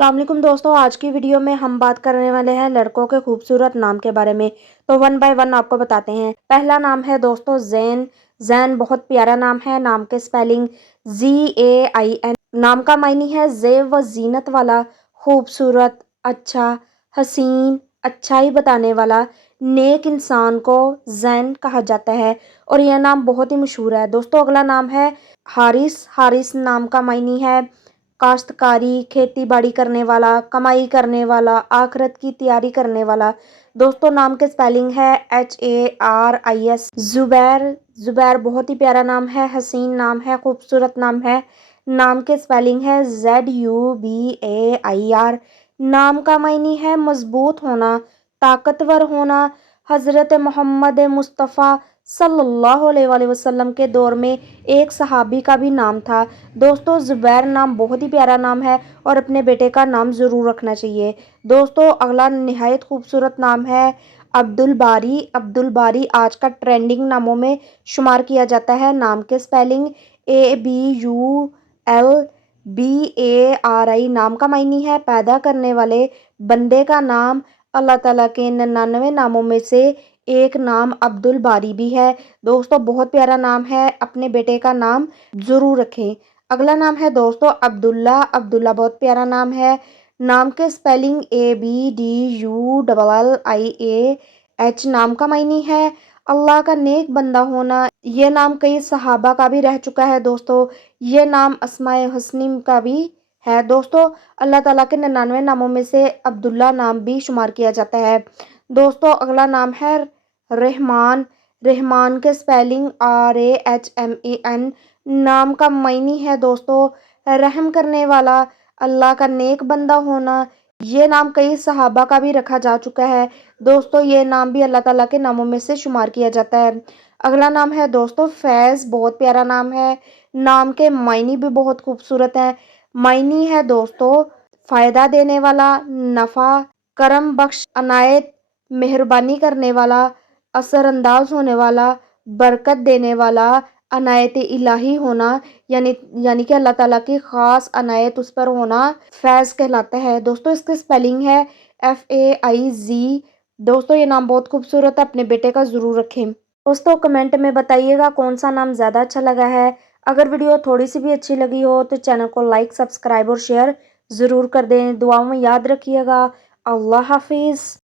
السلام علیکم دوستوں، آج کی ویڈیو میں ہم بات کرنے والے ہیں لڑکوں کے خوبصورت نام کے بارے میں۔ تو ون بائی ون آپ کو بتاتے ہیں۔ پہلا نام ہے دوستوں زین۔ زین بہت پیارا نام ہے۔ نام کے سپیلنگ ZAIN۔ نام کا معنی ہے زیب و زینت والا، خوبصورت، اچھا، حسین، اچھائی بتانے والا۔ نیک انسان کو زین کہا جاتا ہے اور یہ نام بہت ہی مشہور ہے۔ دوستوں اگلا نام ہے حارث۔ حارث نام کا معنی ہے کاشتکاری، کھیتی باڑی کرنے والا، کمائی کرنے والا، آخرت کی تیاری کرنے والا۔ دوستوں نام کے سپیلنگ ہے HARIS۔ زبیر۔ زبیر بہت ہی پیارا نام ہے، حسین نام ہے، خوبصورت نام ہے۔ نام کے سپیلنگ ہے ZUBAIR۔ نام کا معنی ہے مضبوط ہونا، طاقتور ہونا۔ حضرت محمد مصطفیٰ صلی اللہ علیہ وآلہ وسلم کے دور میں ایک صحابی کا بھی نام تھا۔ دوستو زبیر نام بہت ہی پیارا نام ہے اور اپنے بیٹے کا نام ضرور رکھنا چاہیے۔ دوستو اگلا نہایت خوبصورت نام ہے عبدالباری۔ عبدالباری آج کا ٹرینڈنگ ناموں میں شمار کیا جاتا ہے۔ نام کے سپیلنگ ABULBARI۔ نام کا معنی ہے پیدا کرنے والے۔ بندے کا نام اللہ تعالیٰ کے 99 ناموں میں سے ایک نام عبدالباری بھی ہے۔ دوستو بہت پیارا نام ہے، اپنے بیٹے کا نام ضرور رکھیں۔ اگلا نام ہے دوستو عبداللہ۔ عبداللہ بہت پیارا نام ہے۔ نام کے سپیلنگ ABDULLIAH۔ نام کا معنی ہے اللہ کا نیک بندہ ہونا۔ یہ نام کئی صحابہ کا بھی رہ چکا ہے دوستو۔ یہ نام اسماء الحسنی کا بھی ہے۔ دوستو اللہ تعالیٰ کے 99 ناموں میں سے عبداللہ نام بھی شمار کیا جاتا ہے۔ دوستو اگلا نام ہے رحمان۔ رحمان کے سپیلنگ RAHMAN۔ نام کا معنی ہے دوستو رحم کرنے والا، اللہ کا نیک بندہ ہونا۔ یہ نام کئی صحابہ کا بھی رکھا جا چکا ہے۔ دوستو یہ نام بھی اللہ تعالیٰ کے ناموں میں سے شمار کیا جاتا ہے۔ اگلا نام ہے دوستو فیض۔ بہت پیارا نام ہے۔ نام کے معنی بھی بہت خوبصورت ہیں۔ معنی ہے دوستو فائدہ دینے والا، نفع، کرم بخش، عنایت، مہربانی کرنے والا، اثر انداز ہونے والا، برکت دینے والا، عنایت الہی ہونا، یعنی کہ اللہ تعالیٰ کی خاص عنایت اس پر ہونا فیض کہلاتا ہے۔ دوستو اس کی سپیلنگ ہے FAIZ۔ دوستو یہ نام بہت خوبصورت ہے، اپنے بیٹے کا ضرور رکھیں۔ دوستو کمنٹ میں بتائیے گا کون سا نام زیادہ اچھا لگا ہے۔ اگر ویڈیو تھوڑی سی بھی اچھی لگی ہو تو چینل کو لائک، سبسکرائب اور شیئر ضرور کر دیں۔ دعاؤں میں یاد رکھیے گا۔ اللہ حافظ۔